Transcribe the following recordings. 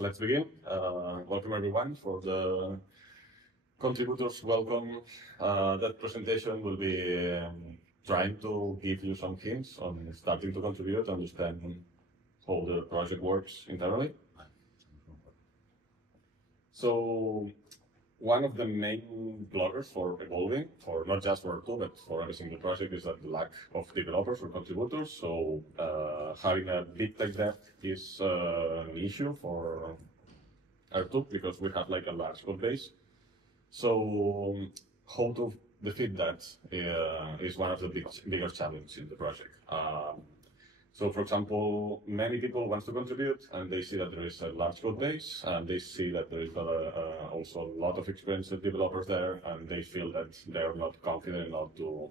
let's begin. Welcome everyone for the contributors welcome. That presentation will be trying to give you some hints on starting to contribute, understand how the project works internally. So one of the main blockers for evolving, for not just for R2, but for every single project, is that the lack of developers or contributors. So having a big tech debt is an issue for R2 because we have like a large code base. So how to defeat that is one of the biggest challenges in the project. So, for example, many people want to contribute, and they see that there is a large code base, and they see that there is also a lot of experienced developers there, and they feel that they are not confident enough to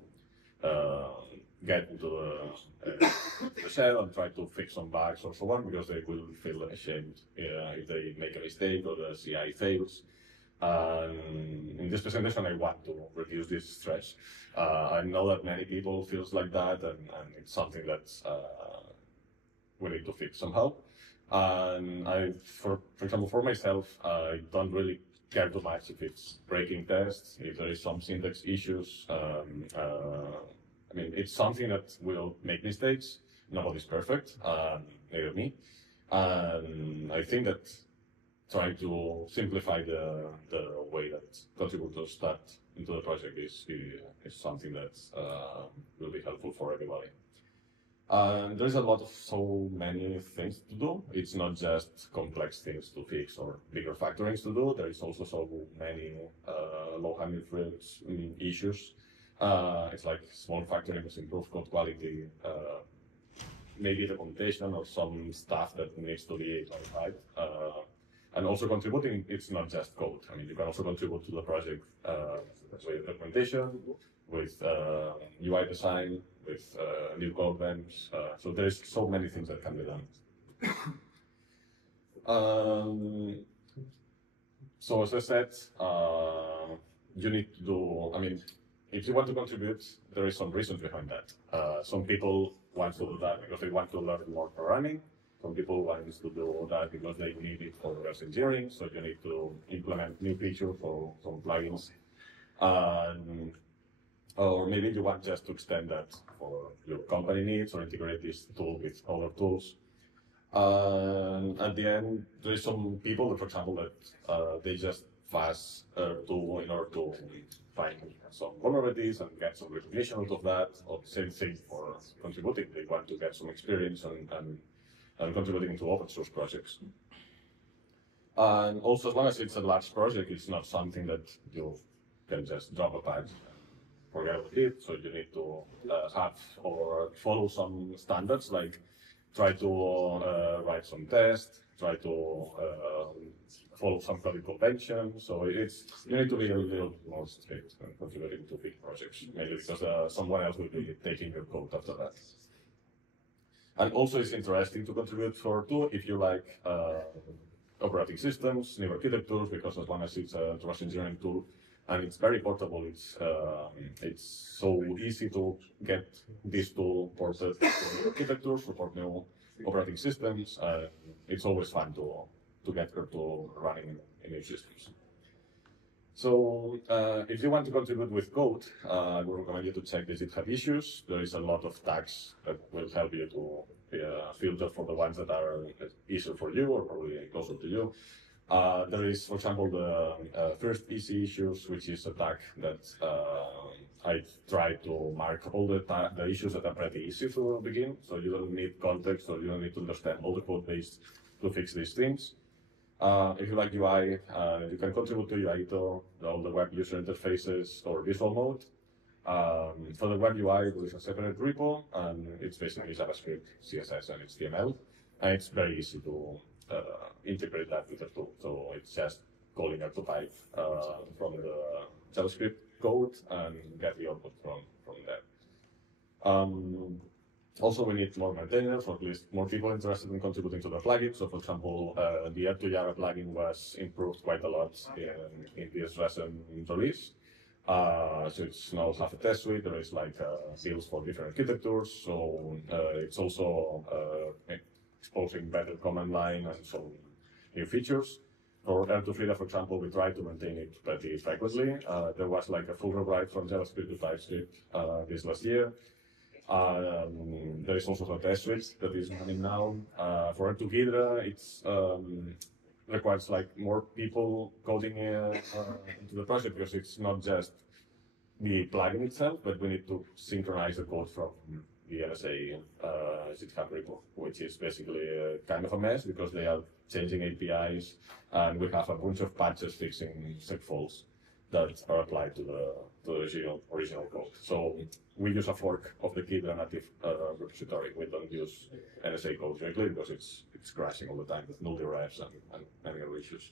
get into the shell and try to fix some bugs or so on, because they will feel ashamed if they make a mistake or the CI fails. In this presentation, I want to reduce this stress. I know that many people feels like that, and it's something that we need to fix somehow. And for example, for myself, I don't really care too much if it's breaking tests, if there is some syntax issues. I mean, it's something that will make mistakes. Nobody's perfect, neither me. And I think that trying to simplify the way that contributors start into the project is something that will be helpful for everybody. There's a lot of so many things to do. It's not just complex things to fix or bigger factorings to do. There is also so many low-hanging fruits issues. It's like small factorings, improve code quality, maybe documentation or some stuff that needs to be clarified. And also contributing, it's not just code. I mean, you can also contribute to the project with documentation, with UI design, with new code vents. So there's so many things that can be done. So as I said, you need to do, I mean, if you want to contribute, there is some reasons behind that. Some people want to do that because they want to learn more programming. Some people want to do that because they need it for reverse engineering, so you need to implement new features or some plugins. Or maybe you want just to extend that for your company needs or integrate this tool with other tools. At the end, there is some people, for example, that they just fast tool in order to find some vulnerabilities and get some recognition out of that, or the same thing for contributing. They want to get some experience and contributing to open source projects. And also, as long as it's a large project, it's not something that you can just drop a patch and forget about it. So you need to have or follow some standards, like try to write some tests, try to follow some coding convention. So you need to be a little more strict when contributing to big projects, maybe because someone else will be taking your code after that. And also, it's interesting to contribute for R2 if you like operating systems, new architectures, because as long as it's a reverse engineering tool and it's very portable, it's so easy to get this tool ported to new architectures, support new operating systems. It's always fun to get R2 running in new systems. So if you want to contribute with code, I would recommend you to check the GitHub issues. There is a lot of tags that will help you to filter for the ones that are easier for you or probably closer to you. There is, for example, the first easy issues, which is a tag that I try to mark all the issues that are pretty easy to begin. So you don't need context or you don't need to understand all the code base to fix these things. If you like UI, you can contribute to UI, all the web user interfaces or visual mode. For the web UI, there is a separate repo, and it's basically JavaScript, CSS, and HTML. And it's very easy to integrate that with the tool. So it's just calling r2pipe from the JavaScript code and get the output from there. Also, we need more maintainers, or at least more people interested in contributing to the plugin. So, for example, the R2Java plugin was improved quite a lot in this recent release. So it's now have a test suite. There is like builds for different architectures. So it's also exposing better command line, and so new features. For R2 for example, we try to maintain it pretty frequently. There was like a full rewrite from JavaScript to TypeScript this last year. There is also a test suite that is running now. For R2 it's requires like more people coding into the project, because it's not just the plugin itself, but we need to synchronize the code from the NSA GitHub repo, which is basically kind of a mess because they are changing APIs, and we have a bunch of patches fixing segfaults that are applied to the original code. So we use a fork of the Ghidra native repository. We don't use NSA code directly because it's crashing all the time with null refs and many other issues.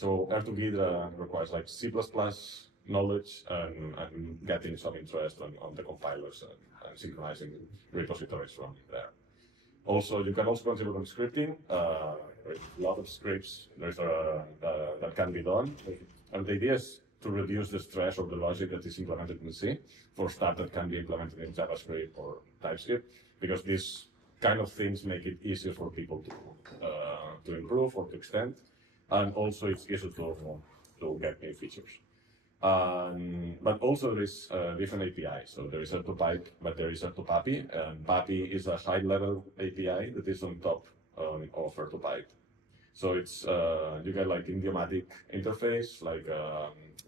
So R2 Ghidra requires like C++ knowledge and getting some interest on the compilers and synchronizing repositories from there. Also, you can also contribute on scripting. There's a lot of scripts that can be done. And the idea is to reduce the stress of the logic that is implemented in C. For start, that can be implemented in JavaScript or TypeScript, because these kind of things make it easier for people to improve or to extend. And also, it's easier to get new features. But also there is different APIs. So there is R2pipe, but there is R2papi, and papi is a high-level API that is on top of R2pipe. So it's you get like idiomatic interface, like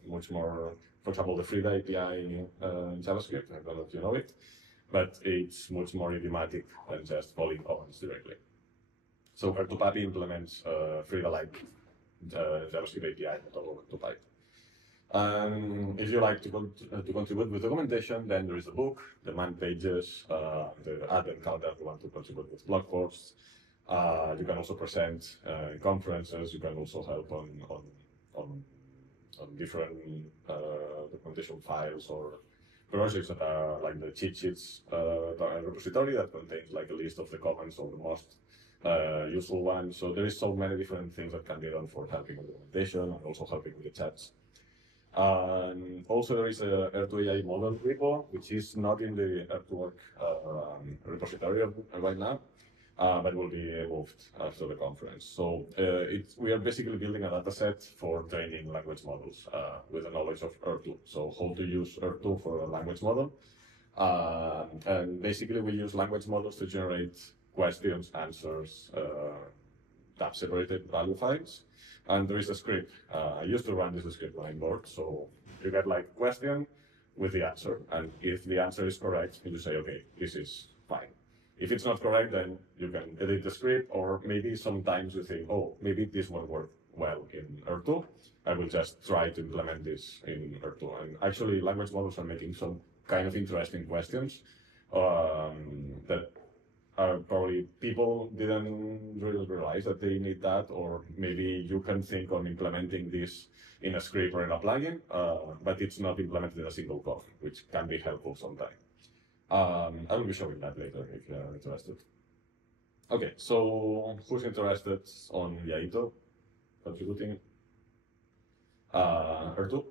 much more. For example, the Frida API in JavaScript. I don't know if you know it, but it's much more idiomatic than just calling comments directly. So R2papi implements Frida-like JavaScript API on top of R2pipe. If you like to contribute with documentation, then there is the book, the man pages, the advent calendar if you want to contribute with blog posts. You can also present in conferences. You can also help on different documentation files or projects that are like the cheat sheets repository that contains like a list of the comments of the most useful ones. So there is so many different things that can be done for helping with documentation and also helping with the chats. And also there is a R2AI model repo, which is not in the R2work repository right now, but will be moved after the conference. So we are basically building a data set for training language models with the knowledge of R2. So how to use R2 for a language model. And basically we use language models to generate questions, answers, tab-separated value files. And there is a script. I used to run this script when I'm bored. So you get like question with the answer. And if the answer is correct, you say, okay, this is fine. If it's not correct, then you can edit the script, or maybe sometimes you think, oh, maybe this won't work well in R2. I will just try to implement this in R2. And actually, language models are making some kind of interesting questions that probably people didn't really realize that they need that, or maybe you can think on implementing this in a script or in a plugin, but it's not implemented in a single code, which can be helpful sometimes. I will be showing that later if you're interested. Okay, so who's interested on Yaito contributing? R2?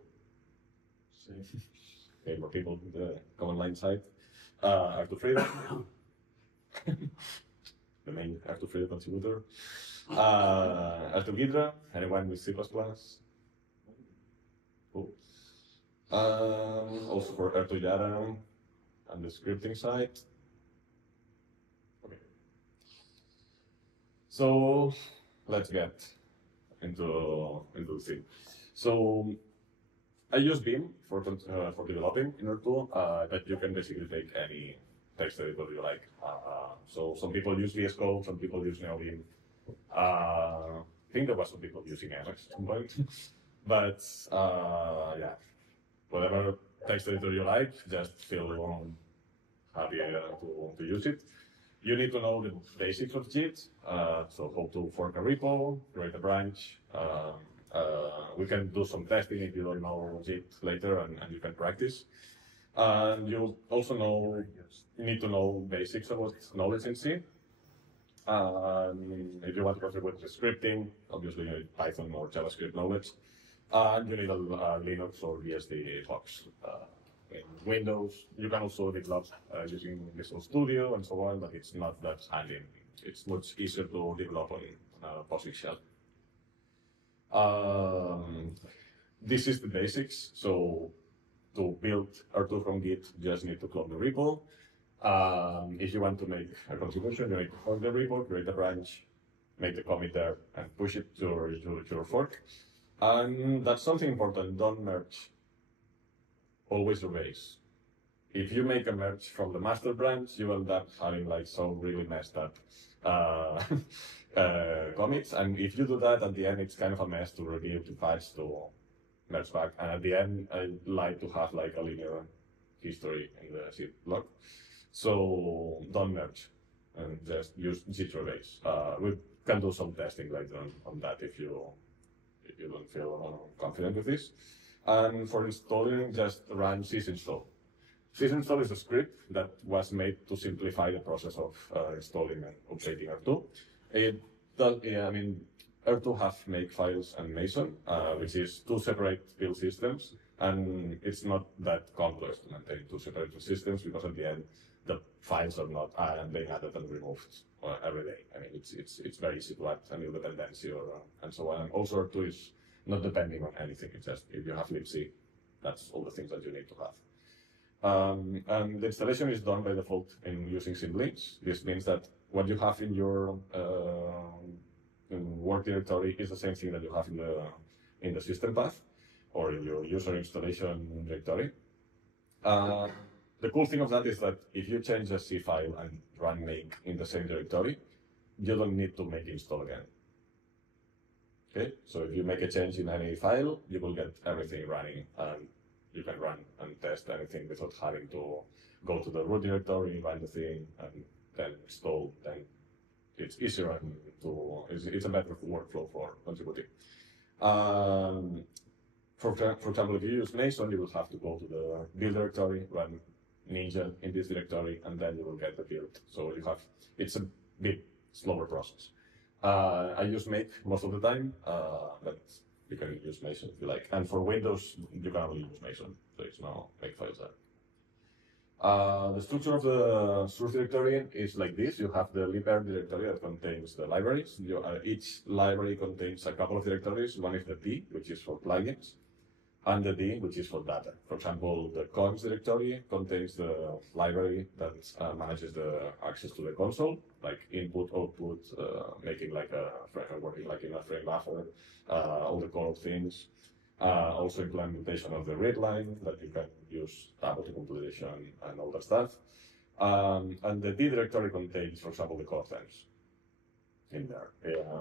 Okay, more people in the command line side. R2 Freedom. The main R2 Freedom contributor. R2 Ghidra, anyone with C++? Cool. Also for R2 Yara and the scripting side. Okay. So let's get into the thing. So I use Beam for developing in R2, but you can basically take any text editor you like. So some people use VS Code, some people use NeoBeam. I think there was some people using Emacs at some point. But yeah, whatever text editor you like, just feel happy to use it. You need to know the basics of JIT, so how to fork a repo, create a branch. We can do some testing if you don't know JIT later, and you can practice. And you also need to know basics about knowledge in C. If you want to contribute to scripting, obviously you need Python or JavaScript knowledge. And you need a Linux or BSD box. In Windows, you can also develop using Visual Studio and so on, but it's not that handy. It's much easier to develop POSIX shell. This is the basics. So to build R2 from Git, you just need to clone the repo. If you want to make a contribution, you need to fork the repo, create a branch, make the commit there, and push it to your fork. And that's something important, don't merge. Always erase. If you make a merge from the master branch, you end up having like some really messed up commits. And if you do that, at the end, it's kind of a mess to review the files to merge back. And at the end, I like to have like a linear history in the zip log. So don't merge and just use git erase. We can do some testing later on that if you don't feel confident with this. And for installing, just run sysinstall. Sysinstall is a script that was made to simplify the process of installing and updating R2. It does, I mean, R2 have makefiles and Mason, which is two separate build systems, and it's not that complex to maintain two separate systems because at the end the files are not being added and removed every day. I mean, it's very easy to add a new dependency and so on. And also R2 is not depending on anything. It's just if you have libc, that's all the things that you need to have. And the installation is done by default in using symlinks. This means that what you have in your work directory is the same thing that you have in the system path or in your user installation directory. The cool thing of that is that if you change a C file and run make in the same directory, you don't need to make install again. Okay, so if you make a change in any file, you will get everything running, and you can run and test anything without having to go to the root directory, run the thing, and then install. Then it's easier and it's a better workflow for contributing. For example, if you use Mason, you will have to go to the build directory, run Ninja in this directory, and then you will get the build. So it's a bit slower process. I use make most of the time, but you can use Mason if you like. And for Windows, you can only use Mason. So it's no make files there. The structure of the source directory is like this. You have the libr directory that contains the libraries. Each library contains a couple of directories. One is the T, which is for plugins, and the D, which is for data. For example, the cons directory contains the library that manages the access to the console, like input, output, making like working like in a frame buffer, all the core things. Also implementation of the read line that you can use tab auto completion and all that stuff. And the D directory contains, for example, the contents in there.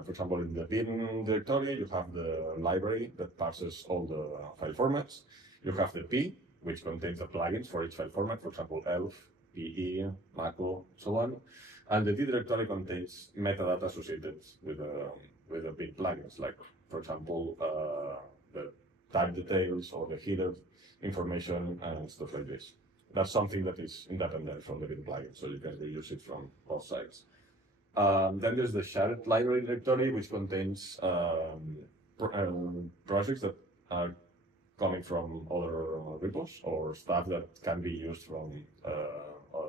For example, in the bin directory, you have the library that parses all the file formats. You have the P, which contains the plugins for each file format, for example, ELF, PE, Mako, so on. And the D directory contains metadata associated with the bin plugins, like, for example, the type details or the header information and stuff like this. That's something that is independent from the bin plugin, so you can reuse it from both sides. Then there's the shared library directory, which contains projects that are coming from other repos or stuff that can be used from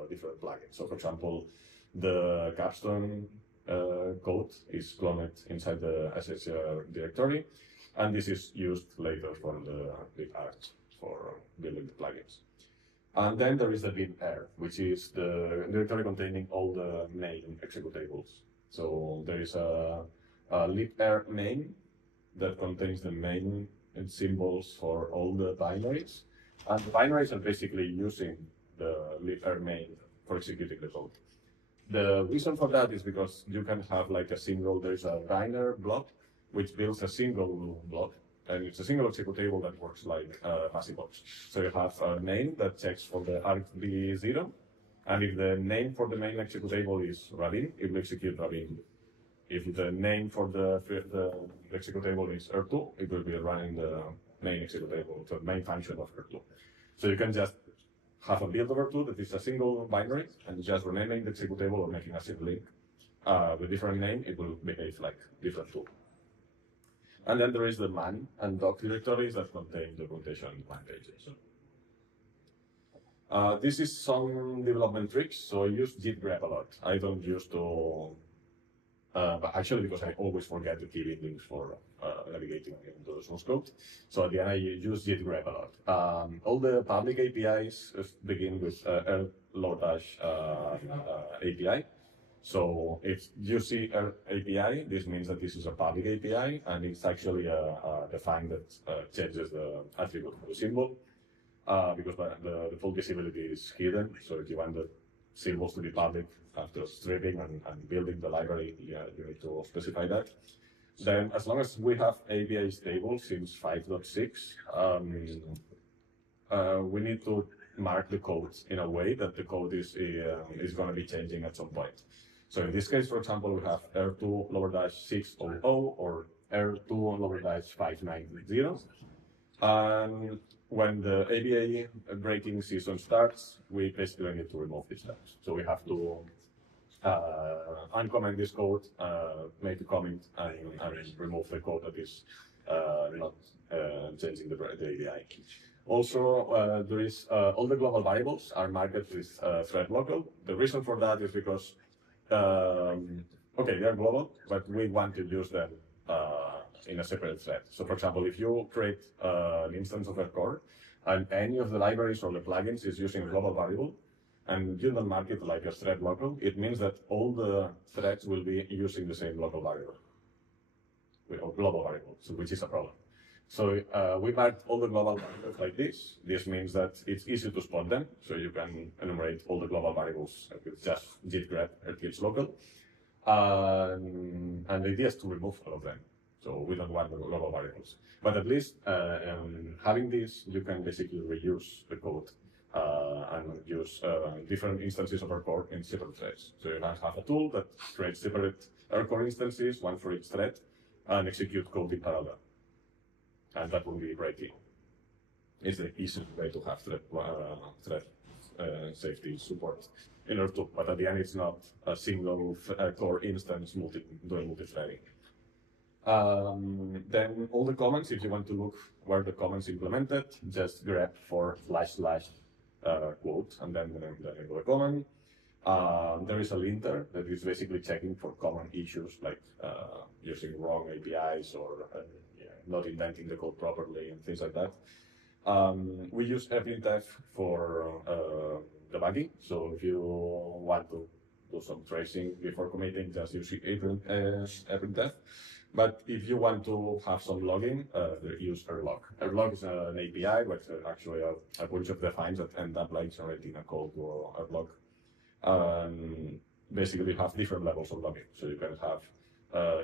different plugins. So, for example, the capstone code is cloned inside the SHR directory, and this is used later from the libr for building the plugins. And then there is the libr, which is the directory containing all the main executables. So there is a libr main that contains the main symbols for all the binaries. And the binaries are basically using the libr main for executing the code. The reason for that is because you can have like there's a diner block, which builds a single block. And it's a single executable that works like a fuzzy box. So you have a name that checks for the argv0, and if the name for the main executable is Rabin, it will execute Rabin. If the name for the executable is r2, it will be running the main executable, the main function of r2. So you can just have a build of r2 that is a single binary, and just renaming the executable or making a symlink with different name, it will behave like different tool. And then there is the man and doc directories that contain documentation man pages. This is some development tricks. So I use git grep a lot. I don't use to but actually because I always forget to keep in links for navigating into the source code. So at the end, I use git grep a lot. All the public APIs begin with r-dash API. So if you see API, this means that this is a public API, and it's actually a define that changes the attribute of the symbol, because the full visibility is hidden. So if you want the symbols to be public after stripping and building the library, you need to specify that. Then, as long as we have API stable since 5.6, we need to mark the code in a way that the code is going to be changing at some point. So in this case, for example, we have r2-600 or r2-590. And when the ABA breaking season starts, we basically need to remove these steps. So we have to uncomment this code, make a comment, and remove the code that is not changing the ABI. Also, there is all the global variables are marked with thread local. The reason for that is because okay, they are global, but we want to use them in a separate thread. So, for example, if you create an instance of r2con and any of the libraries or the plugins is using a global variable, and you don't mark it like a thread local, it means that all the threads will be using the same local variable or global variable, so which is a problem. So we marked all the global variables like this. This means that it's easy to spot them. So you can enumerate all the global variables with just git grep rtx local. And the idea is to remove all of them. So we don't want the global variables. But at least having this, you can basically reuse the code and use different instances of r2con in separate threads. So you can have a tool that creates separate r2con instances, one for each thread, and execute code in parallel. And that will be breaking. It's the easiest way to have thread safety support in R2, but at the end it's not a single core instance doing multi-threading. Then all the comments, if you want to look where the comments implemented, just grep for / quote and then the name of the comment. There is a linter that is basically checking for common issues like using wrong APIs or not indenting the code properly and things like that. We use printf for debugging. So if you want to do some tracing before committing, just use printf. But if you want to have some logging, use rlog. Rlog is an API, but actually a bunch of defines that end up like generating a call to rlog. Basically, you have different levels of logging. So you can have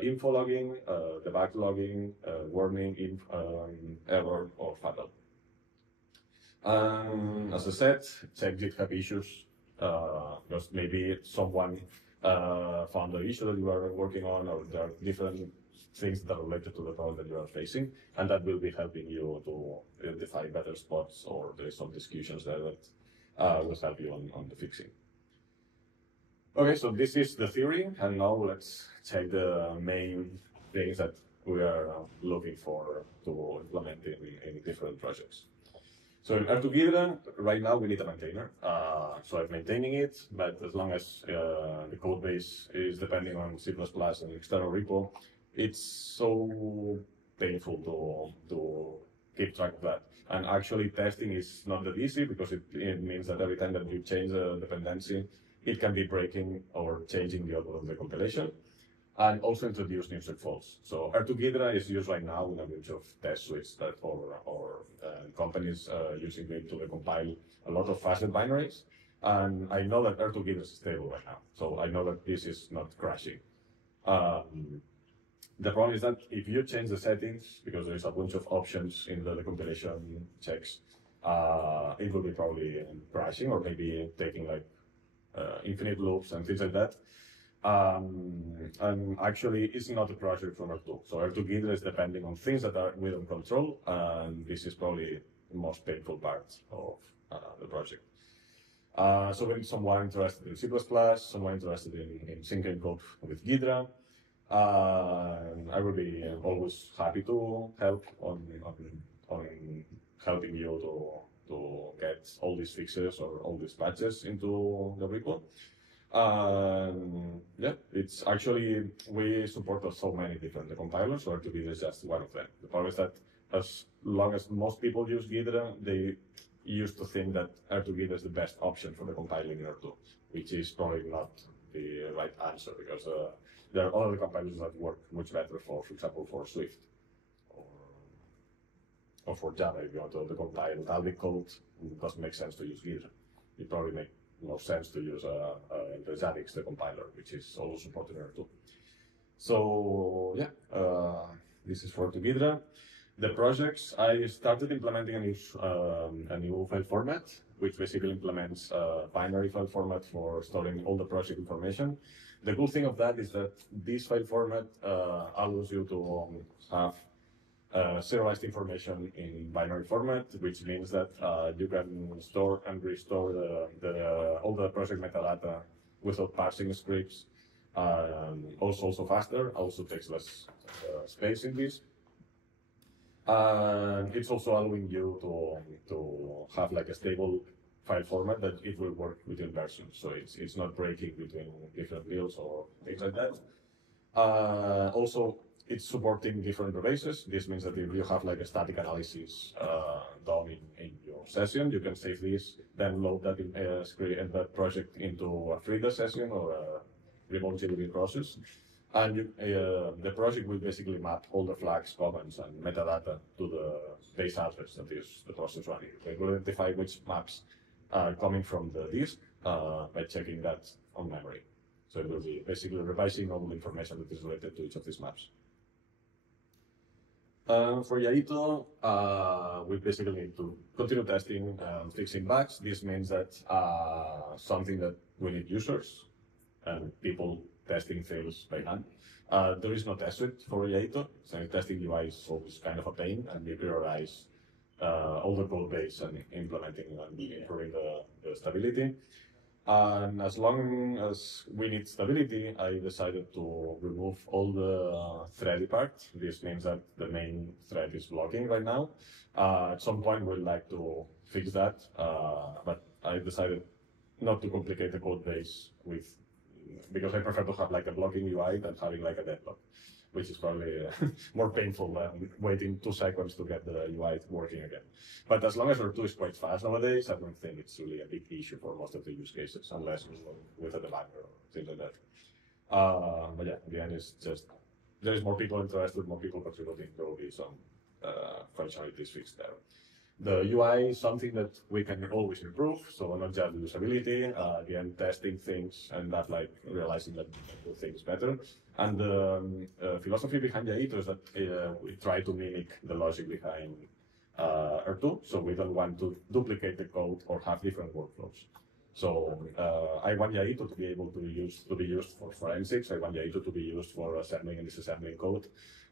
info logging, debug logging, warning, error, or fatal. As I said, check GitHub issues, because maybe someone found the issue that you are working on, or there are different things that are related to the problem that you are facing, and that will be helping you to identify better spots, or there is some discussions there that will help you on the fixing. Okay, so this is the theory, and now let's check the main things that we are looking for to implement in different projects. So in r2con, right now we need a maintainer. So I'm maintaining it, but as long as the code base is depending on C++ and external repo, it's so painful to keep track of that. And actually testing is not that easy because it means that every time that you change a dependency, it can be breaking or changing the output of the compilation, and also introduce new faults. So r2con is used right now in a bunch of test suites that or companies using it to recompile a lot of facet binaries. And I know that r2con is stable right now, so I know that this is not crashing. The problem is that if you change the settings, because there is a bunch of options in the compilation checks, it will be probably crashing or maybe taking like infinite loops and things like that. And actually, it's not a project from r2. So r2con is depending on things that are we don't control, and this is probably the most painful part of the project. So when someone interested in C++, someone interested in syncing code with Ghidra, I will be always happy to help on helping you to get all these fixes or all these patches into the repo. Yeah, it's actually, we support so many different compilers, so R2Ghidra is just one of them. The problem is that as long as most people use Ghidra, they used to think that r2Ghidra is the best option for the compiling in R2, which is probably not the right answer, because there are other compilers that work much better for example, for Swift or for Java. If you want to compile Dalvik code, it doesn't make sense to use Ghidra. It probably makes more sense to use the Zabbix, the compiler, which is also supported in R2. So yeah, this is for Ghidra. The projects, I started implementing a new file format, which basically implements a binary file format for storing all the project information. The cool thing of that is that this file format allows you to have serialized information in binary format, which means that you can store and restore all the project metadata without parsing scripts. Also faster, also takes less space in this. And it's also allowing you to have like a stable file format that it will work between versions. So it's not breaking between different builds or things like that. Also, it's supporting different databases. This means that if you have like a static analysis done in your session, you can save this, then load that in that project into a Frida session or a remote GDB process. And the project will basically map all the flags, comments, and metadata to the base address that is the process running. It will identify which maps are coming from the disk by checking that on memory. So it will be basically revising all the information that is related to each of these maps. For Yaito, we basically need to continue testing and fixing bugs. This means that something that we need users and people testing things by hand. There is no test suite for Yaito, so testing UI is always kind of a pain, and you prioritize all the code base and implementing and improving the stability. And as long as we need stability, I decided to remove all the thready part. This means that the main thread is blocking right now. At some point, we'd like to fix that, but I decided not to complicate the code base because I prefer to have like a blocking UI than having like a deadlock, which is probably more painful than waiting 2 seconds to get the UI working again. But as long as R2 is quite fast nowadays, I don't think it's really a big issue for most of the use cases, unless with a debugger or things like that. But yeah, in the end, it's just there is more people interested, more people contributing. There will be some functionalities fixed there. The UI is something that we can always improve, so not just usability, again, testing things and that, like realizing that we do things better. And the philosophy behind Yaito is that we try to mimic the logic behind R2, so we don't want to duplicate the code or have different workflows. So I want Yaito to be able to be used for forensics. I want Yaito to be used for assembling and disassembling code.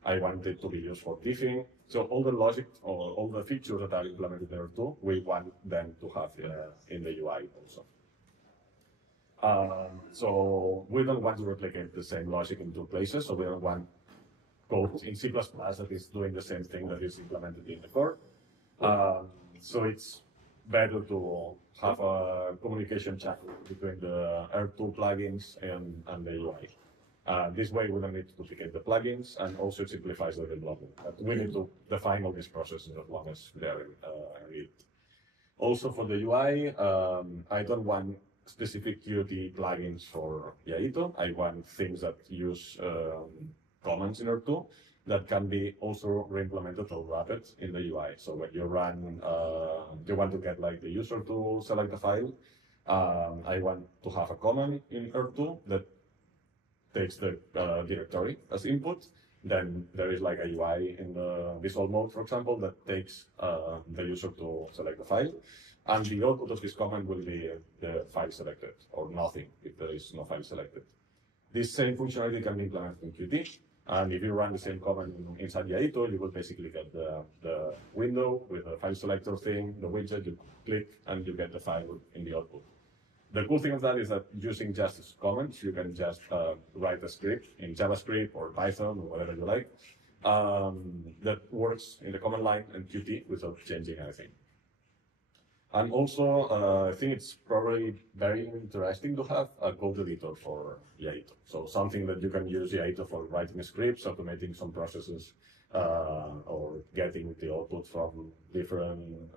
I want it to be used for diffing. So all the logic or all the features that are implemented in R2, we want them to have in the UI also. So we don't want to replicate the same logic in 2 places. So we don't want code in C++ that is doing the same thing that is implemented in the core. So it's better to have a communication channel between the R2 plugins and the UI. This way, we don't need to duplicate the plugins, and also it simplifies the development. But we need to define all these processes as long as they're in it. Also, for the UI, I don't want specific Qt plugins for Yaito. I want things that use comments in R2 that can be also re-implemented or wrapped in the UI. So when you run, you want to get like the user to select the file. I want to have a comment in R2 that takes the directory as input. Then there is like a UI in the visual mode, for example, that takes the user to select the file. And the output of this comment will be the file selected, or nothing if there is no file selected. This same functionality can be implemented in Qt. And if you run the same command inside Yaito, you will basically get the window with the file selector thing, the widget, you click, and you get the file in the output. The cool thing of that is that using just comments, you can just write a script in JavaScript or Python or whatever you like that works in the command line and Qt without changing anything. And also, I think it's probably very interesting to have a code editor for Yaito. So something that you can use Yaito for writing scripts, automating some processes, or getting the output from different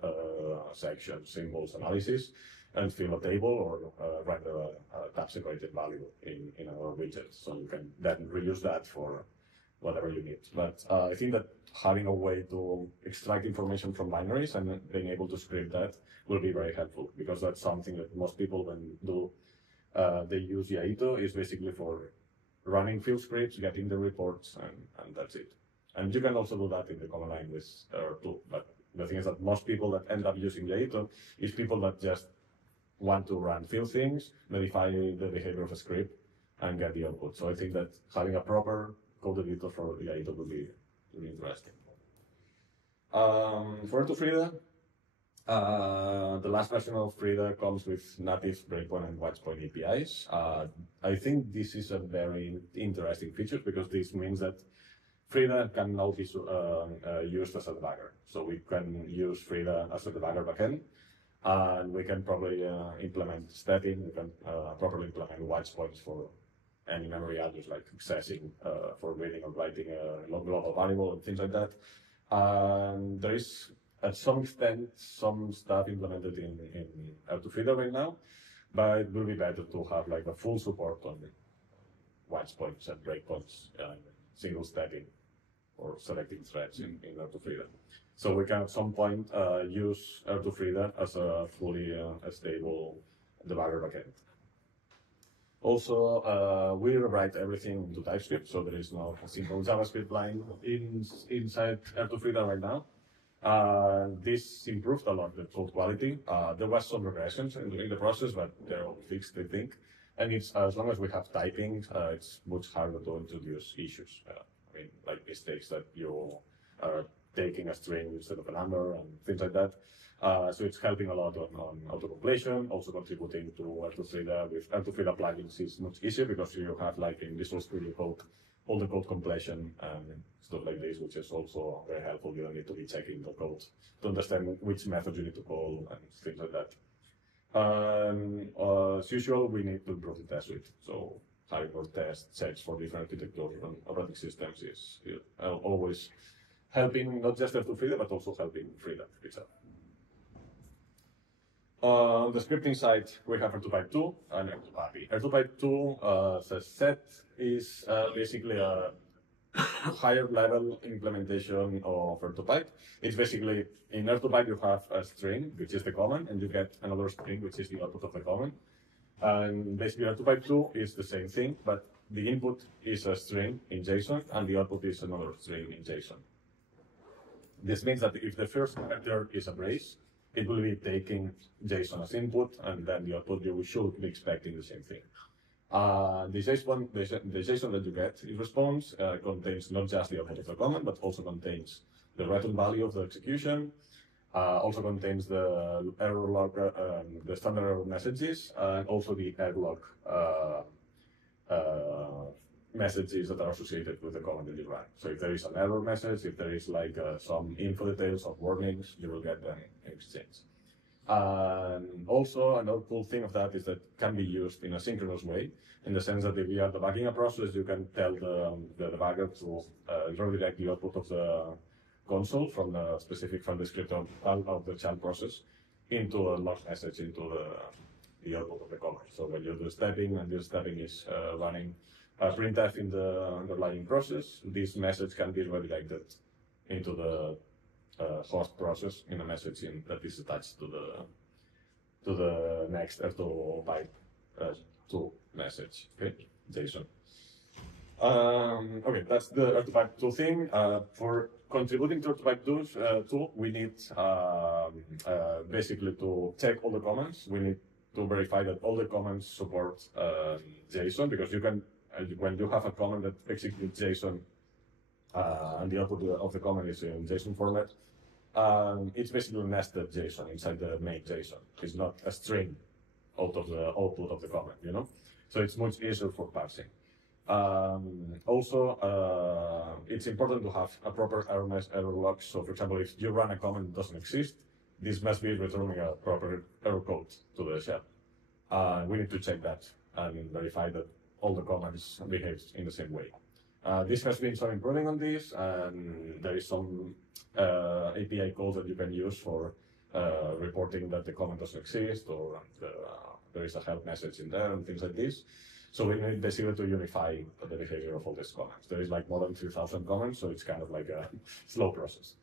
sections, symbols, analysis, and fill a table or render a tab separated value in our widget. So you can then reuse that for whatever you need. But I think that having a way to extract information from binaries and being able to script that will be very helpful, because that's something that most people when do they use Yaito is basically for running field scripts, getting the reports, and that's it. And you can also do that in the command line with r2. But the thing is that most people that end up using Yaito is people that just want to run field things, modify the behavior of a script, and get the output. So I think that having a proper code editor for Yaito would be really interesting. For r2Frida, the last version of Frida comes with native breakpoint and watchpoint APIs. I think this is a very interesting feature because this means that Frida can now be used as a debugger. So we can use Frida as a debugger backend, and we can probably implement stacking. We can properly implement watchpoints for any memory address, like accessing for reading or writing a global variable and things like that. And there is, at some extent, some stuff implemented in r2Frida right now, but it will be better to have like a full support on watchpoints and breakpoints, single stacking, or selecting threads in r2Frida. So we can at some point use r2Frida as a fully stable debugger backend. Also, we rewrite everything into TypeScript, so there is no simple JavaScript line inside r2Frida right now. This improved a lot the code quality. There was some regressions in the process, but they're all fixed, I think. And it's as long as we have typing, it's much harder to introduce issues. I mean, like mistakes that you are taking a string instead of a number and things like that. So it's helping a lot on auto-completion, also contributing to r2Frida. With r2Frida plugins, it's much easier because you have, like in Visual Studio Code, all the code completion and stuff like this, which is also very helpful. You don't need to be checking the code to understand which method you need to call and things like that. As usual, we need to improve the test suite. So having more test sets for different architectures and operating systems is always helping not just r2Frida, but also helping Frida itself. On the scripting side, we have r2pipe2 and r2papi. r2pipe2, as I said, is basically a higher level implementation of r2pipe. It's basically, in r2pipe you have a string, which is the command, and you get another string, which is the output of the command. And basically r2pipe2 is the same thing, but the input is a string in JSON, and the output is another string in JSON. This means that if the first character is a brace, it will be taking JSON as input, and then the output you should be expecting the same thing. The JSON that you get in response contains not just the output of the command, but also contains the return value of the execution, also contains the error log, the standard error messages, and also the error log messages that are associated with the command that you run. So if there is an error message, if there is like some info details or warnings, you will get them in exchange. And also another cool thing of that is that it can be used in a synchronous way, in the sense that if you are debugging a process, you can tell the debugger to redirect the output of the console from the specific file descriptor of the child process into a log message into the output of the command. So when you do stepping and your stepping is running printf in the underlying process, this message can be redirected into the host process in a message that is attached to the next r2pipe2 message, okay, JSON. Okay, that's the r2pipe2 thing. For contributing to r2pipe2, we need basically to check all the comments. We need to verify that all the comments support JSON, because you can, when you have a comment that executes JSON and the output of the comment is in JSON format, it's basically nested JSON inside the main JSON. It's not a string out of the output of the comment, you know? So it's much easier for parsing. Also, it's important to have a proper error log. So for example, if you run a comment that doesn't exist, this must be returning a proper error code to the shell. We need to check that and verify that all the comments behave in the same way. This has been some improving on this, and there is some API calls that you can use for reporting that the comment doesn't exist, or there is a help message in there and things like this. So we need basically to unify the behavior of all these comments. There is like more than 3,000 comments, so it's kind of like a slow process.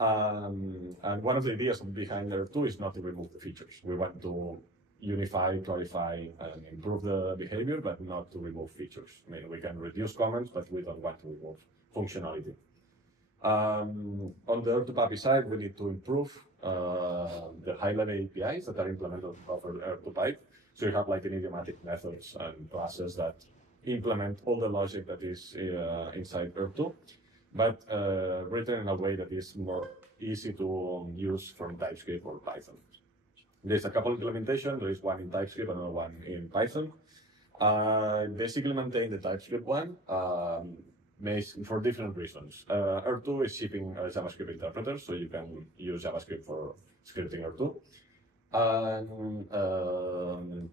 And one of the ideas behind R2 is not to remove the features. We want to unify, clarify, and improve the behavior, but not to remove features. I mean, we can reduce comments, but we don't want to remove functionality. On the R2PAPI side, we need to improve the high-level APIs that are implemented over R2 pipe. So you have like an idiomatic methods and classes that implement all the logic that is inside R2, but written in a way that is more easy to use from TypeScript or Python. There's a couple implementations. There is one in TypeScript, another one in Python. Basically maintain the TypeScript one for different reasons. R2 is shipping a JavaScript interpreter, so you can use JavaScript for scripting R2. And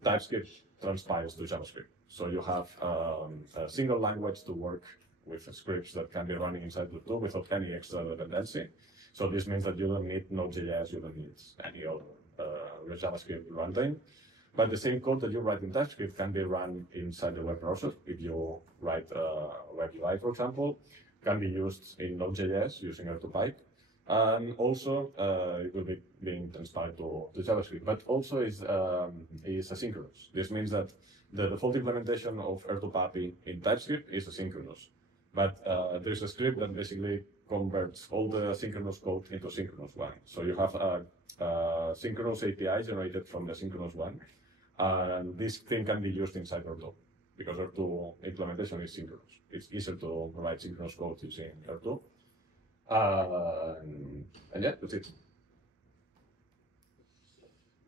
TypeScript transpires to JavaScript. So you have a single language to work with scripts that can be running inside R2 without any extra dependency. So this means that you don't need Node.js, you don't need any other JavaScript runtime. But the same code that you write in TypeScript can be run inside the web browser. If you write web UI, for example, can be used in Node.js using R2pipe. And also, it will be being transpired to JavaScript, but also is asynchronous. This means that the default implementation of R2PAPI in TypeScript is asynchronous. But there's a script that basically converts all the synchronous code into synchronous one. So you have a synchronous API generated from the synchronous one. And this thing can be used inside R2 because R2 implementation is synchronous. It's easier to write synchronous code using R2. And yeah, that's it.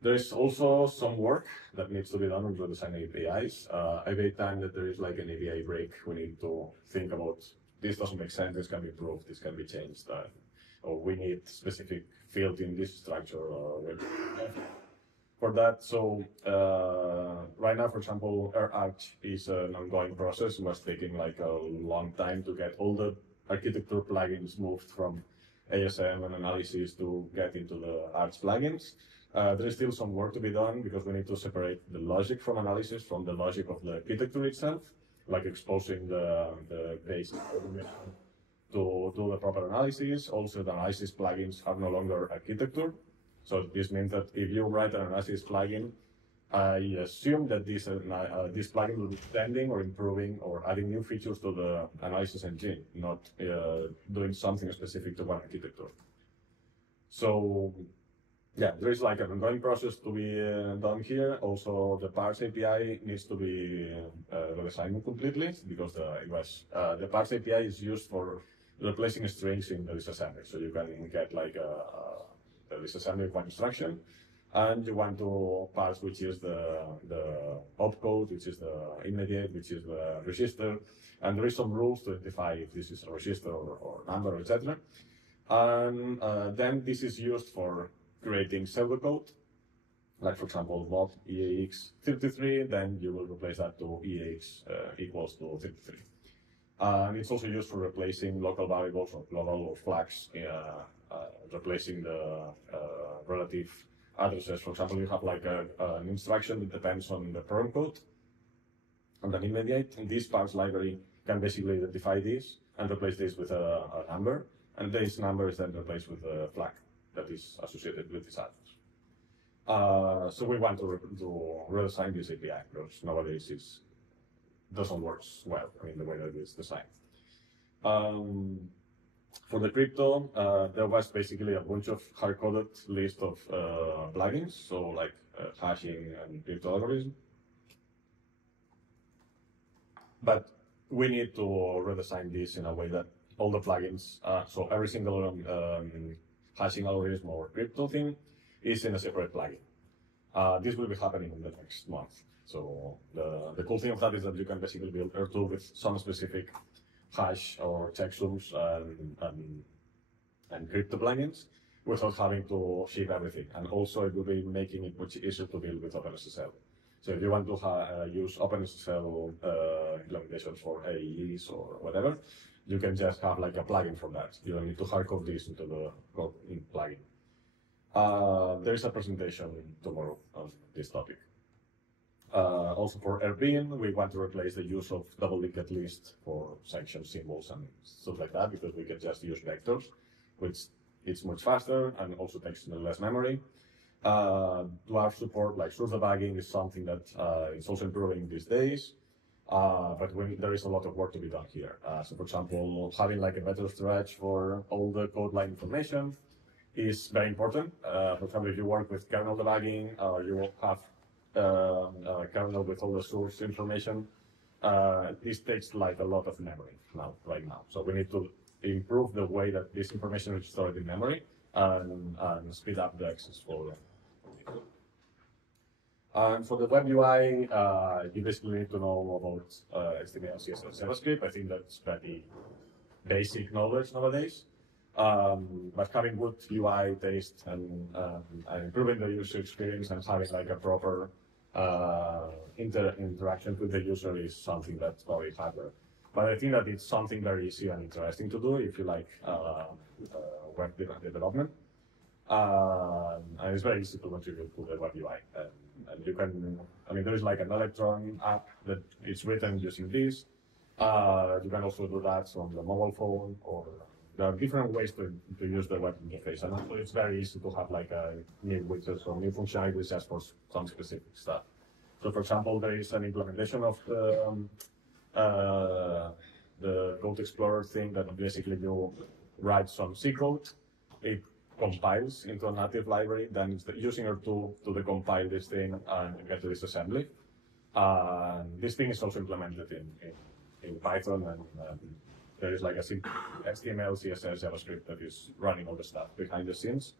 There is also some work that needs to be done on redesigning APIs. Every time that there is like an API break, we need to think about this doesn't make sense, this can be improved, this can be changed, or we need specific field in this structure. For that, so right now, for example, R-Arch is an ongoing process. It was taking like a long time to get all the architecture plugins moved from ASM and analysis to get into the Arch plugins. There is still some work to be done because we need to separate the logic from analysis from the logic of the architecture itself, like exposing the base to do the proper analysis. Also, the analysis plugins are no longer architecture. So this means that if you write an analysis plugin, I assume that this plugin will be extending or improving or adding new features to the analysis engine, not doing something specific to one architecture. So yeah, there is like an ongoing process to be done here. Also, the parts API needs to be redesigned completely because the parts API is used for replacing strings in the disassembly. So you can get like the disassembly of one instruction, and you want to parse which is the opcode, which is the immediate, which is the register, and there is some rules to identify if this is a register or number, etc. And then this is used for creating pseudocode, like for example, mod EAX33, then you will replace that to EAX equals to 33. And it's also used for replacing local variables or global or flags, replacing the relative addresses. For example, you have like an instruction that depends on the program code and an immediate, and this parts library can basically identify this and replace this with a number, and this number is then replaced with a flag that is associated with this address. So we want to redesign this API because nowadays it doesn't work well in the way that it's designed. For the crypto, there was basically a bunch of hard-coded list of plugins, so like hashing and crypto algorithm. But we need to redesign this in a way that all the plugins, so every single hashing algorithm or crypto thing is in a separate plugin. This will be happening in the next month. So the cool thing of that is that you can basically build R2 with some specific hash or checksums and crypto plugins without having to ship everything. And also it will be making it much easier to build with OpenSSL. So if you want to use OpenSSL implementations for AEs or whatever, you can just have like a plugin for that. You don't need to hardcode this into the code in plugin. There is a presentation tomorrow on this topic. Also for r2con, we want to replace the use of double linked list for section symbols and stuff like that, because we can just use vectors, which it's much faster and also takes less memory. Dwarf support like source debugging is something that is also improving these days, but there is a lot of work to be done here. So for example, having like a better stretch for all the code line information is very important. For example, if you work with kernel debugging, you will have kernel with all the source information. This takes like a lot of memory right now. So we need to improve the way that this information is stored in memory and speed up the access for them. And for the web UI, you basically need to know about HTML, CSS, JavaScript. I think that's pretty basic knowledge nowadays. But having good UI taste and improving the user experience and having like a proper interaction with the user is something that's probably harder. But I think that it's something very easy and interesting to do if you like web development. And it's very easy to contribute to the web UI. And you can, I mean, there is like an Electron app that is written using this. You can also do that on the mobile phone, or there are different ways to use the web interface. And also it's very easy to have like a new widgets or new functionalities just for some specific stuff. So for example, there is an implementation of the Code Explorer thing that basically you write some C code. It compiles into a native library, then it's using r2 to decompile this thing and get to this assembly. This thing is also implemented in Python, and there is like a simple HTML, CSS, JavaScript that is running all the stuff behind the scenes.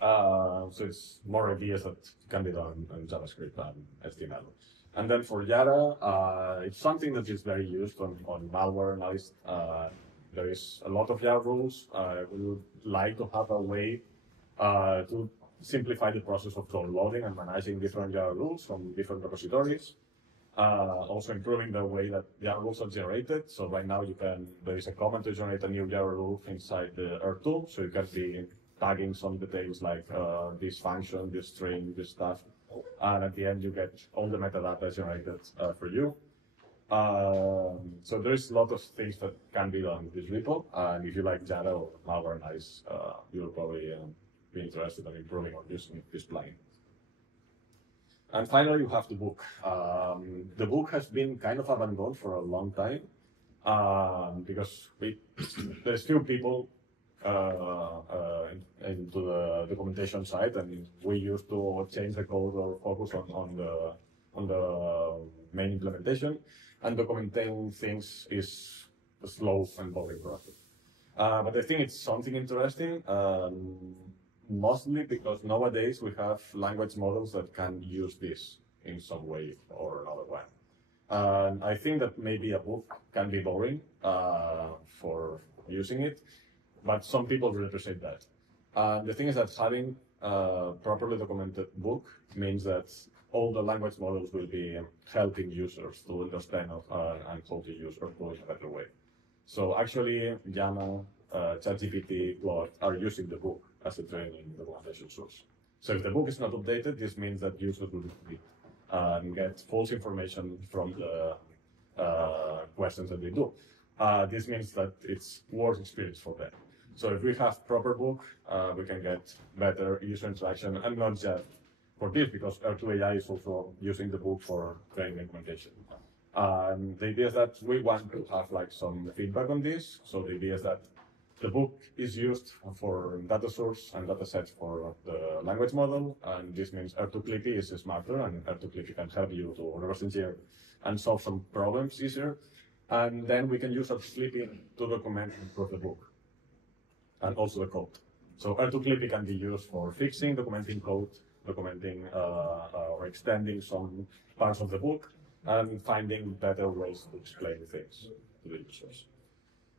So it's more ideas that can be done in JavaScript and HTML. And then for Yara, it's something that is very used on malware analysis. There is a lot of Yara rules. We would like to have a way to simplify the process of downloading and managing different Yara rules from different repositories. Also improving the way that Yara rules are generated. So right now there is a command to generate a new Yara rule inside the r2. So you can be tagging some details like this function, this string, this stuff. And at the end, you get all the metadata generated for you. So there's a lot of things that can be done with this repo. And if you like Java or malware analysis, you'll probably be interested in improving or using this plugin. And finally, you have the book. The book has been kind of abandoned for a long time because there's few people into the documentation side, and we used to change the code or focus on the main implementation. And documenting things is a slow and boring process. But I think it's something interesting. Mostly because nowadays we have language models that can use this in some way or another one. And I think that maybe a book can be boring for using it, but some people really appreciate that. And the thing is that having a properly documented book means that all the language models will be helping users to understand and how to use r2 in a better way. So actually, Llama, ChatGPT, Claude are using the book as a training documentation source. So if the book is not updated, this means that users will read and get false information from the questions that they do. This means that it's worse experience for them. So if we have proper book, we can get better user interaction, and not just for this, because r2AI is also using the book for training documentation. The idea is that we want to have like some feedback on this. So the idea is that the book is used for data source and data sets for the language model, and this means r2clippy is smarter, and r2clippy can help you to reverse engineer and solve some problems easier. And then we can use r2clippy to document and improve the book, and also the code. So r2clippy can be used for fixing, documenting code, documenting or extending some parts of the book, and finding better ways to explain things to the users.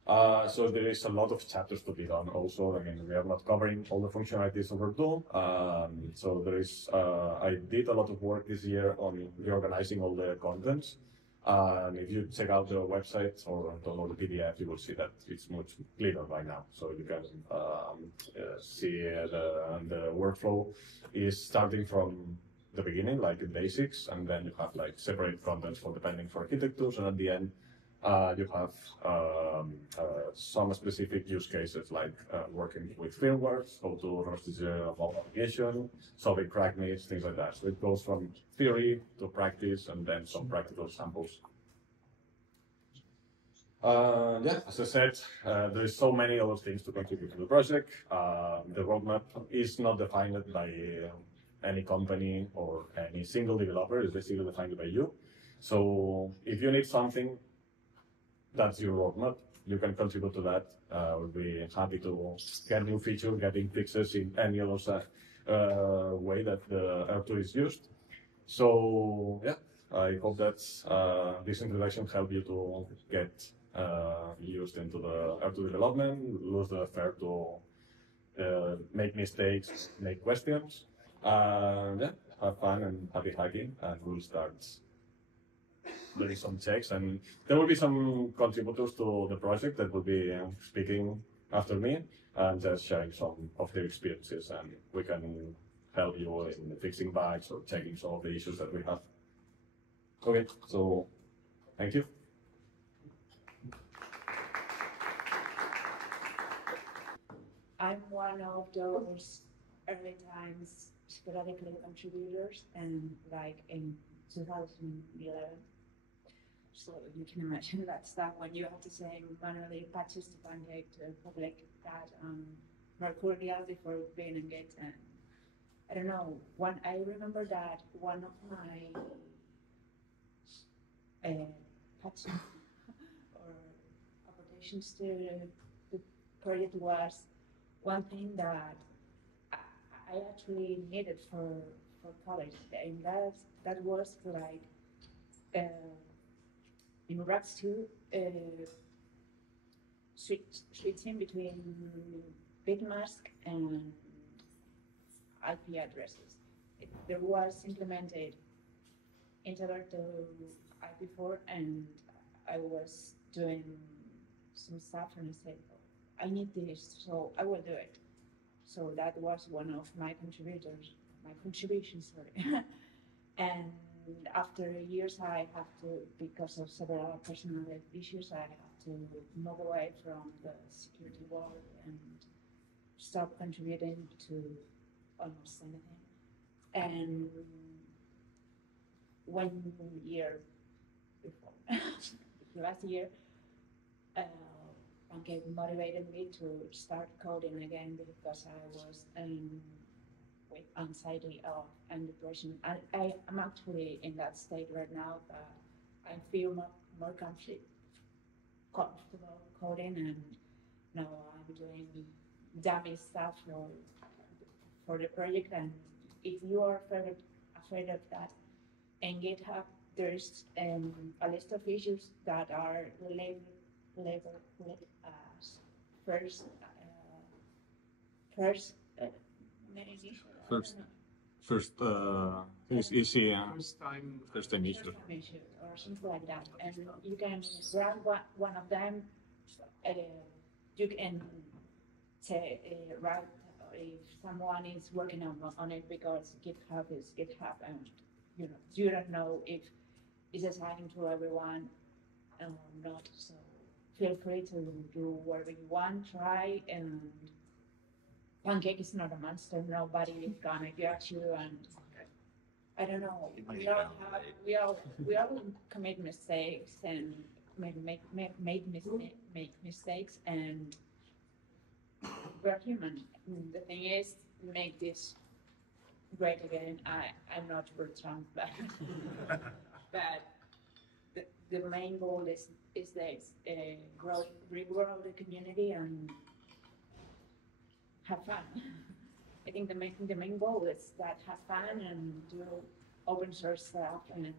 So there is a lot of chapters to be done also. I mean, we are not covering all the functionalities of r2. So there is, I did a lot of work this year on reorganizing all the contents. And if you check out the website or download the PDF, you will see that it's much cleaner by now. So you can see the workflow is starting from the beginning, like in basics, and then you have like separate contents for depending for architectures, and at the end you have some specific use cases like working with firmwares, how to register a mobile application, solving crack needs, things like that. So it goes from theory to practice and then some practical samples. Yeah, as I said, there is so many other things to contribute to the project. The roadmap is not defined by any company or any single developer, it's basically defined by you. So if you need something, that's your roadmap. You can contribute to that. We'll be happy to get new features, getting fixes in any other way that the r2 is used. So yeah, I hope that this introduction helped you to get used into the r2 development, lose the fear to make mistakes, make questions. Yeah, have fun and happy hacking, and we'll start doing some checks, and there will be some contributors to the project that will be speaking after me and just sharing some of their experiences, and we can help you in fixing bugs or checking some of the issues that we have. Okay, so thank you. I'm one of those early times sporadically contributors, and like in 2011. So you can imagine that stuff when you have to say manually patches to pancake to public that more cordial before being engaged. And I don't know, I remember that one of my patches or applications to the project was one thing that I actually needed for college, and that was like in r2 switching between bitmask and IP addresses. There was implemented integral to IP4, and I was doing some stuff, and I said, oh, I need this, so I will do it. So that was one of my contributions, sorry. And after years, I have to, because of several personal issues, I have to move away from the security world and stop contributing to almost anything. And 1 year before, last year, pancake motivated me to start coding again because I was with anxiety and depression. I am actually in that state right now, but I feel more comfortable coding, and now I'm doing dummy stuff for the project. And if you are afraid of that, in GitHub there's a list of issues that are labeled as first It's easy. First time issue. Or something like that, and you can run one of them. You can say write if someone is working on it, because GitHub is GitHub, and you don't know if it's assigned to everyone or not. So feel free to do whatever you want, try, and pancake is not a monster. Nobody is gonna get you, and I don't know. We all commit mistakes and make mistakes, and we're human. The thing is, make this great again. I'm not Bertrand, but the main goal is this: regrow the community and have fun. I think the main goal is that have fun and do open source stuff and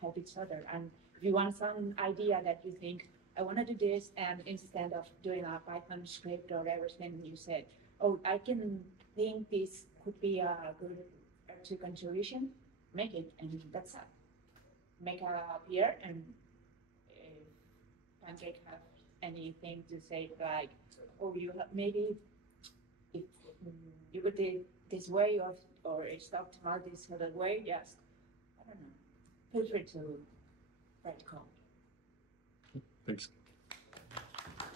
help each other. And if you want some idea that you think, I want to do this, and instead of doing a Python script or everything, you said, oh, I can think this could be a good R2 contribution, make it, and that's it. Make a peer, and if Pancake have anything to say, like, oh, you have, maybe if you could do this way, or it's optimal this other way, just, I don't know, feel free to write code. Thanks.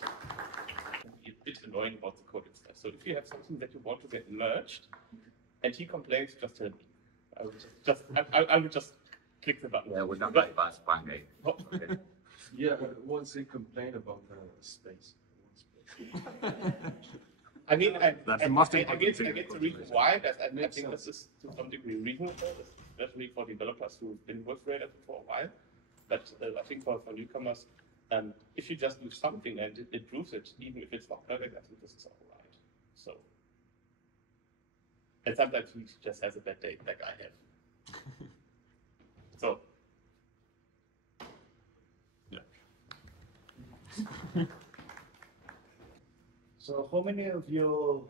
A bit annoying about the coding stuff. So if you have something that you want to get merged, and he complains, just tell me. I would just click the button. Yeah, we're not like fast pancake. Okay. Yeah, but once they complain about the space. I mean, That's the most I important get thing. the reason why, but I Makes think sense. this is to some degree reasonable, especially for developers who've been with Radar for a while. But I think for newcomers, if you just do something and it improves it, even if it's not perfect, I think this is all right. So, and sometimes he just has a bad day, like I have. So, So how many of you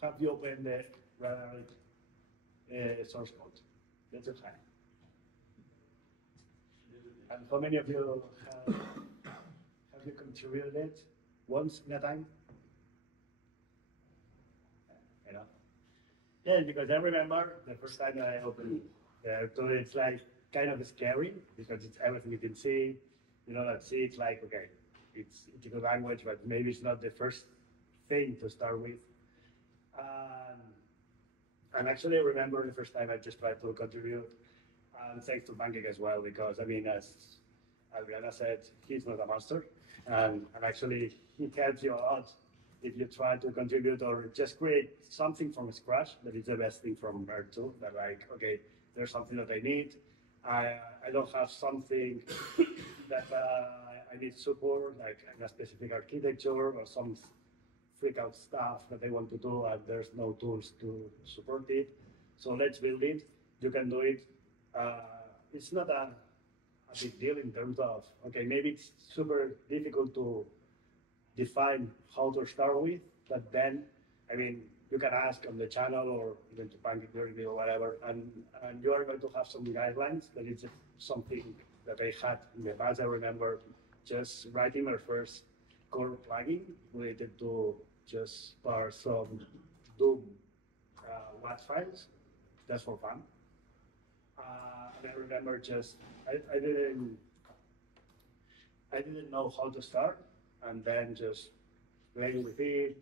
have you opened the Radar source code? That's a time. And how many of you have you contributed once in a time? Enough. Yeah, because I remember the first time that I opened so it's like kind of scary because it's everything you can see. You know, that see it's like, okay, it's a good language, but maybe it's not the first thing to start with. And actually I remember the first time I just tried to contribute, and thanks to Pancake as well, because I mean, as Adriana said, he's not a master, and actually he helps you a lot if you try to contribute or just create something from scratch. That is the best thing from R2, that like, okay, there's something that I need. I don't have something that I need support, like a specific architecture or some freak out stuff that I want to do, and there's no tools to support it. So let's build it. You can do it. It's not a big deal in terms of, okay, maybe it's super difficult to define how to start with, but then, I mean, you can ask on the channel or even to Pancake directly or whatever, and you are going to have some guidelines. That is something that I had in the past. I remember just writing my first core plugin related to just parse some Doom WAT files, just for fun. And I remember just I didn't know how to start, and then just playing with it,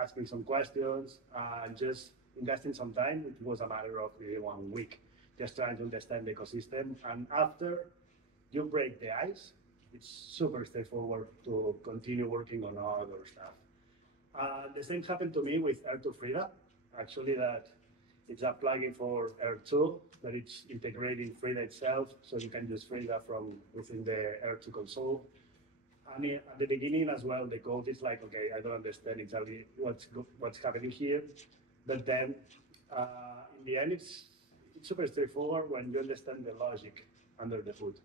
asking some questions, and just investing some time. It was a matter of maybe 1 week, just trying to understand the ecosystem. And after you break the ice, it's super straightforward to continue working on other stuff. The same happened to me with R2 Frida. Actually, that it's a plugin for R2 that it's integrating Frida itself, so you can use Frida from within the R2 console. I mean, at the beginning as well, the code is like, okay, I don't understand exactly what's happening here, but then in the end, it's super straightforward when you understand the logic under the hood.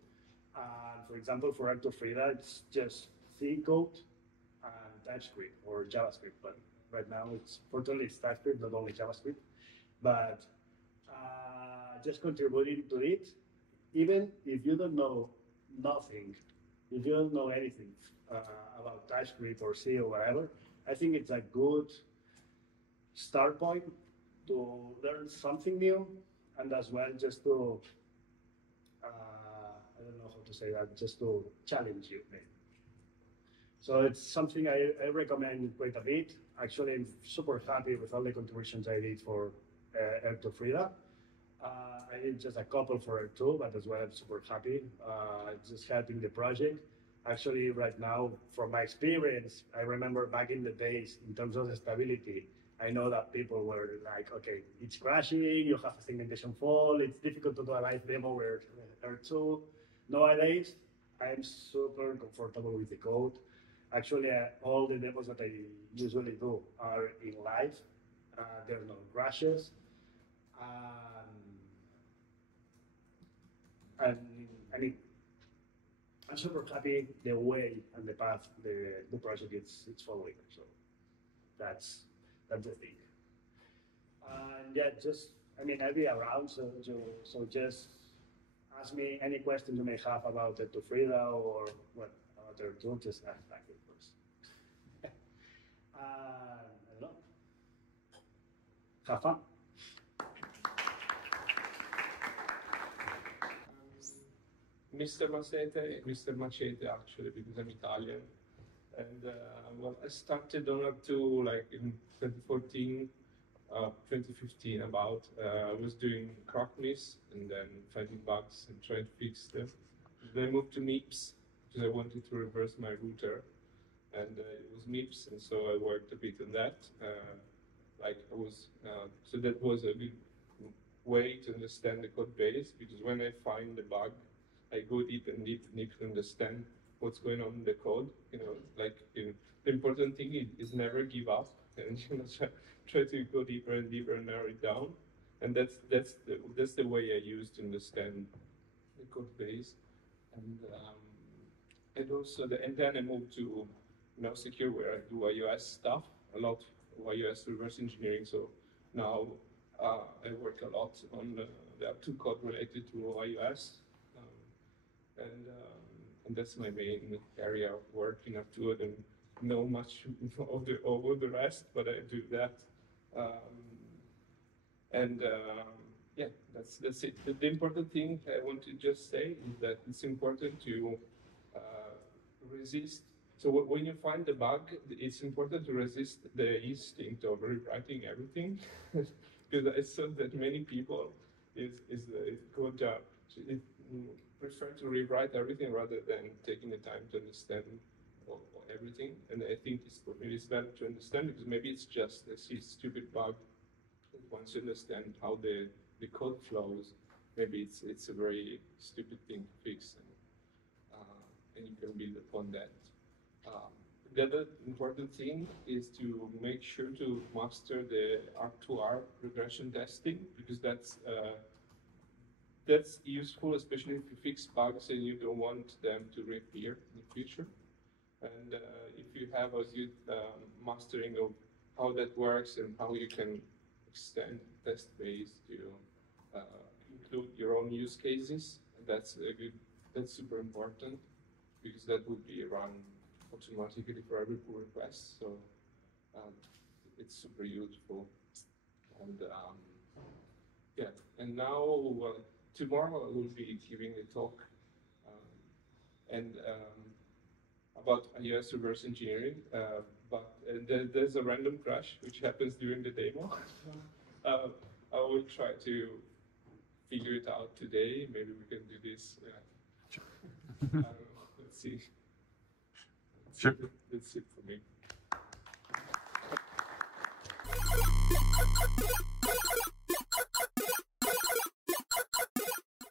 For example, for R2 Frida, it's just C code and TypeScript or JavaScript, but right now fortunately it's TypeScript, not only JavaScript. But just contributing to it, even if you don't know nothing, if you don't know anything about TypeScript or C or whatever, I think it's a good start point to learn something new, and as well just to I don't know how to say that, just to challenge you. Maybe. So it's something I recommend quite a bit. Actually, I'm super happy with all the contributions I did for R2 Frida. I did just a couple for R2, but as well I'm super happy. Just helping the project. Actually, right now, from my experience, I remember back in the days, in terms of the stability, I know that people were like, okay, it's crashing, you have a segmentation fault, it's difficult to do a live demo with R2. Nowadays, I'm super comfortable with the code. Actually, all the demos that I usually do are in live. There are no crashes. And I mean, I'm super happy the way and the path the project it's following. So that's the thing. And yeah, just I mean I'll be around, so just ask me any question you may have about the Frida or what other tool. Just ask back, of course. I don't know. Have fun. Mr. Macete actually, because I'm Italian. And well, I started on R2 like in 2014, 2015 about. I was doing crockmiss and then finding bugs and trying to fix them. Then I moved to MIPS because I wanted to reverse my router. And it was MIPS, and so I worked a bit on that. So that was a good way to understand the code base, because when I find the bug, I go deep to understand what's going on in the code. The important thing is never give up, and try to go deeper and deeper and narrow it down. And that's the way I use to understand the code base. And also and then I moved to Secure, where I do iOS stuff, a lot of iOS reverse engineering. So now I work a lot on the R2 code related to iOS. And that's my main area of work in R2. I don't know much of the rest, but I do that. Yeah, that's it. The important thing I want to just say is that it's important to resist. So when you find the bug, it's important to resist the instinct of rewriting everything, because I saw that many people prefer to rewrite everything rather than taking the time to understand everything. And I think it's better to understand, because maybe it's just a stupid bug. Once you understand how the code flows, maybe it's a very stupid thing to fix, and you can build upon that. The other important thing is to make sure to master the R2R regression testing, because that's useful, especially if you fix bugs and you don't want them to reappear in the future. And if you have a good mastering of how that works and how you can extend test base to include your own use cases, that's super important, because that would be run automatically for every pull request. So it's super useful. And yeah, and now tomorrow I will be giving a talk about iOS reverse engineering, but there's a random crash which happens during the demo. I will try to figure it out today. Maybe we can do this. Let's see. Sure. That's it for me.